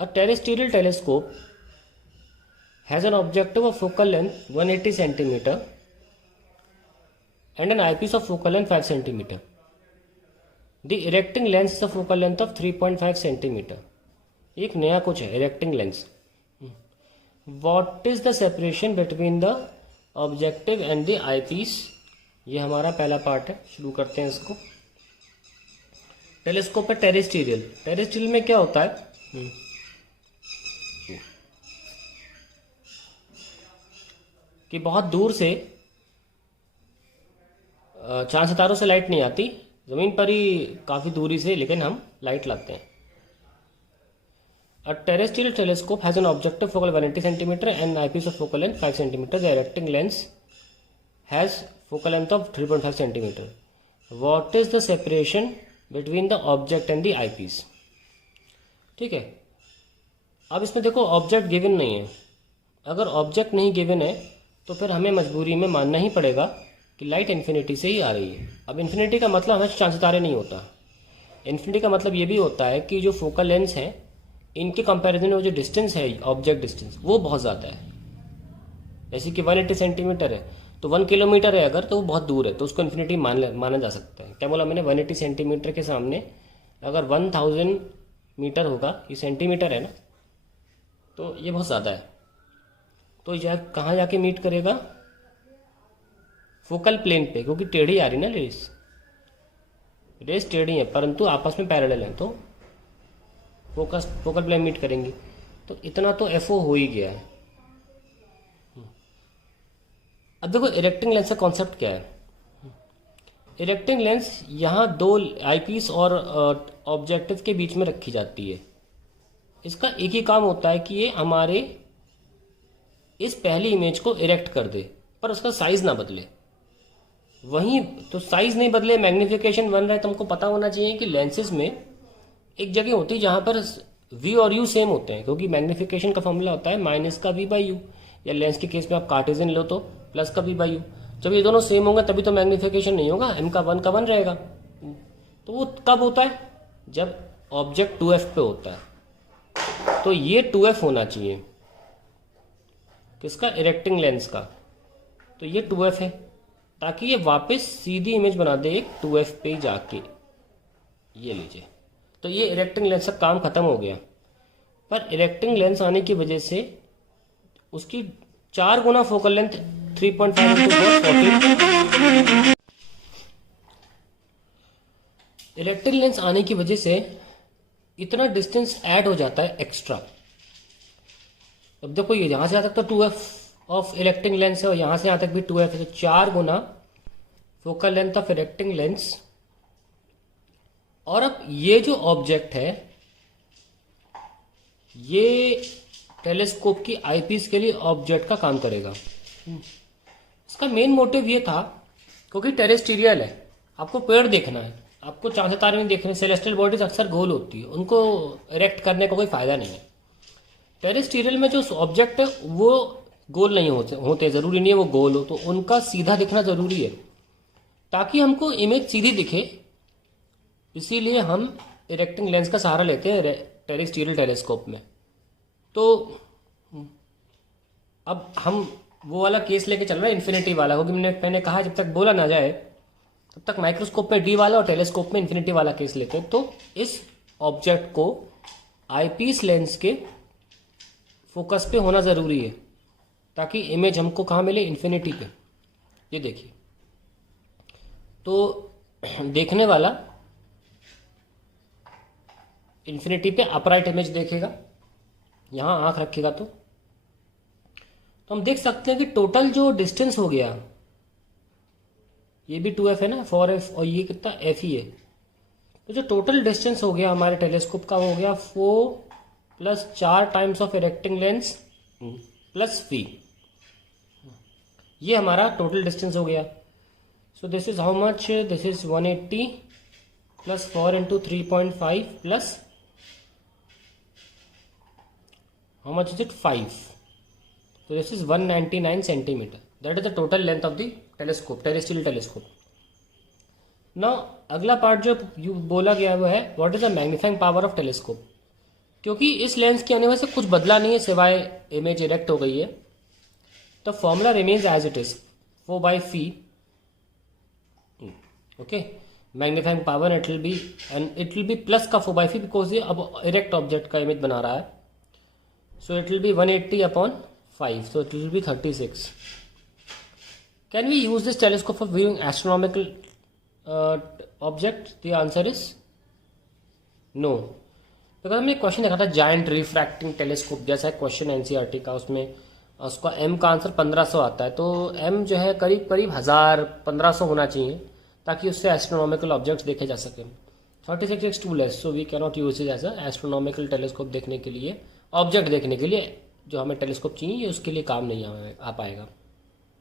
A terrestrial telescope has an objective of focal length 180 centimeter and an eyepiece of focal length 5 centimeter. The erecting lens is a focal length of 3.5 centimeter. एक नया कुछ है erecting lens. What is the separation between the objective and the eyepiece? ये हमारा पहला part है, शुरू करते हैं इसको. टेलीस्कोप है टेरेस्ट्रियल. टेरेस्ट्रियल में क्या होता है कि बहुत दूर से चांद सितारों से लाइट नहीं आती, जमीन पर ही काफी दूरी से लेकिन हम लाइट लाते हैं. A terrestrial telescope has an objective focal 180 centimeter and eyepiece of focal length 5 centimeter. The erecting lens has focal length of 3.5 centimeter. What is the separation between the object and the eyepiece? ठीक है. अब इसमें देखो object given नहीं है. अगर object नहीं given है तो फिर हमें मजबूरी में मानना ही पड़ेगा कि लाइट इन्फिनिटी से ही आ रही है. अब इन्फिनिटी का मतलब हमें चांद सितारे नहीं होता. इन्फिनिटी का मतलब ये भी होता है कि जो फोकल लेंस है इनके कंपैरिजन में जो डिस्टेंस है ऑब्जेक्ट डिस्टेंस वो बहुत ज़्यादा है. जैसे कि 180 सेंटीमीटर है तो 1 किलोमीटर है अगर, तो वो बहुत दूर है, तो उसको इन्फिनिटी माना जा सकता है. क्या बोला मैंने? 180 सेंटीमीटर के सामने अगर 1000 मीटर होगा, ये सेंटीमीटर है ना, तो ये बहुत ज़्यादा है. तो यह कहाँ जाके मीट करेगा? फोकल प्लेन पे, क्योंकि टेढ़ी आ रही ना रेस टेढ़ी है परंतु आपस में पैरेलल है, तो फोकल प्लेन मीट करेंगी. तो इतना तो एफओ हो ही गया है. अब देखो इरेक्टिंग लेंस का कॉन्सेप्ट क्या है. इरेक्टिंग लेंस यहाँ दो आईपीस और ऑब्जेक्टिव के बीच में रखी जाती है. इसका एक ही काम होता है कि ये हमारे इस पहली इमेज को इरेक्ट कर दे, पर उसका साइज ना बदले. वहीं तो साइज नहीं बदले, मैग्निफिकेशन बन रहा है. तुमको पता होना चाहिए कि लेंसेज में एक जगह होती है जहां पर v और u सेम होते हैं, क्योंकि मैग्निफिकेशन का फॉर्मूला होता है माइनस का v बाई यू, या लेंस के केस में आप कार्टेशियन लो तो प्लस का v बाई यू. जब ये दोनों सेम होंगे तभी तो मैग्निफिकेशन नहीं होगा, m का 1 रहेगा. तो वो कब होता है? जब ऑब्जेक्ट 2f पे होता है. तो ये 2f होना चाहिए किसका? इरेक्टिंग लेंस का. तो ये 2f है ताकि ये वापस सीधी इमेज बना दे एक 2f पे जाके. ये लीजिए, तो ये इरेक्टिंग लेंस का काम खत्म हो गया. पर इरेक्टिंग लेंस आने की वजह से उसकी 4 गुना focal length 3.5 into 14. Erecting lens आने की वजह से इतना डिस्टेंस ऐड हो जाता है एक्स्ट्रा. अब देखो ये यहां से यहां तक तो 2f ऑफ इरेक्टिंग लेंस है और यहां से यहां तक भी 2f है, तो 4 गुना focal length of erecting lens. और अब ये जो ऑब्जेक्ट है ये टेलीस्कोप की आईपीस के लिए ऑब्जेक्ट का काम करेगा. इसका मेन मोटिव ये था क्योंकि टेरेस्ट्रियल है, आपको पेड़ देखना है, आपको चांद सितारे नहीं देखने. सेलेस्टियल बॉडीज अक्सर गोल होती है, उनको इरेक्ट करने का कोई फायदा नहीं है. टेरेस्ट्रियल में जो ऑब्जेक्ट है वो गोल नहीं होते, जरूरी नहीं है वो गोल हो, तो उनका सीधा दिखना जरूरी है ताकि हमको इमेज सीधी दिखे. इसीलिए हम इरेक्टिंग लेंस का सहारा लेते हैं टेरेस्ट्रियल टेलीस्कोप में. तो अब हम वो वाला केस लेके चल रहे हैं इन्फिनिटी वाला, क्योंकि मैंने कहा जब तक बोला ना जाए तब तक माइक्रोस्कोप में डी वाला और टेलीस्कोप में इन्फिनिटी वाला केस लेते हैं. तो इस ऑब्जेक्ट को आईपीस लेंस के फोकस पे होना जरूरी है ताकि इमेज हमको कहाँ मिले? इन्फिनिटी पे. ये देखिए, तो देखने वाला इन्फिनिटी पे अपराइट इमेज देखेगा. यहां आंख रखेगा तो हम देख सकते हैं कि टोटल जो डिस्टेंस हो गया, ये भी 2f है ना, 4f, और ये कितना f ही है. तो जो टोटल डिस्टेंस हो गया हमारे टेलीस्कोप का हो गया 4 plus 4 times of erecting lens plus v. ये हमारा टोटल डिस्टेंस हो गया. So this is how much? This is 180 plus 4 into 3.5 plus how much is it? 5. So this is 199 centimeter. That is the total length of the telescope, terrestrial telescope. Now अगला part जो बोला गया वो है what is the magnifying power of telescope. क्योंकि इस lens के आने वजह से कुछ बदला नहीं है सिवाय इमेज इरेक्ट हो गई है। The formula remains as it is 4/φ, okay, magnifying power it will be plus का 4/φ बिकॉज ये अब इरेक्ट ऑब्जेक्ट का इमेज बना रहा है। So it will be 180/5, so it will be 36। Can we use this telescope for viewing astronomical object? The answer is no. तो हमने एक क्वेश्चन देखा था जायंट रिफ्रैक्टिंग टेलीस्कोप जैसा क्वेश्चन एनसीईआरटी का, उसमें उसका एम का आंसर 1500 आता है। तो एम जो है करीब करीब 1000-1500 होना चाहिए ताकि उससे एस्ट्रोनॉमिकल ऑब्जेक्ट्स देखे जा सके। 36 is too less, so we can not use it as astronomical telescope देखने के लिए, ऑब्जेक्ट देखने के लिए जो हमें टेलीस्कोप चाहिए उसके लिए काम नहीं आ पाएगा।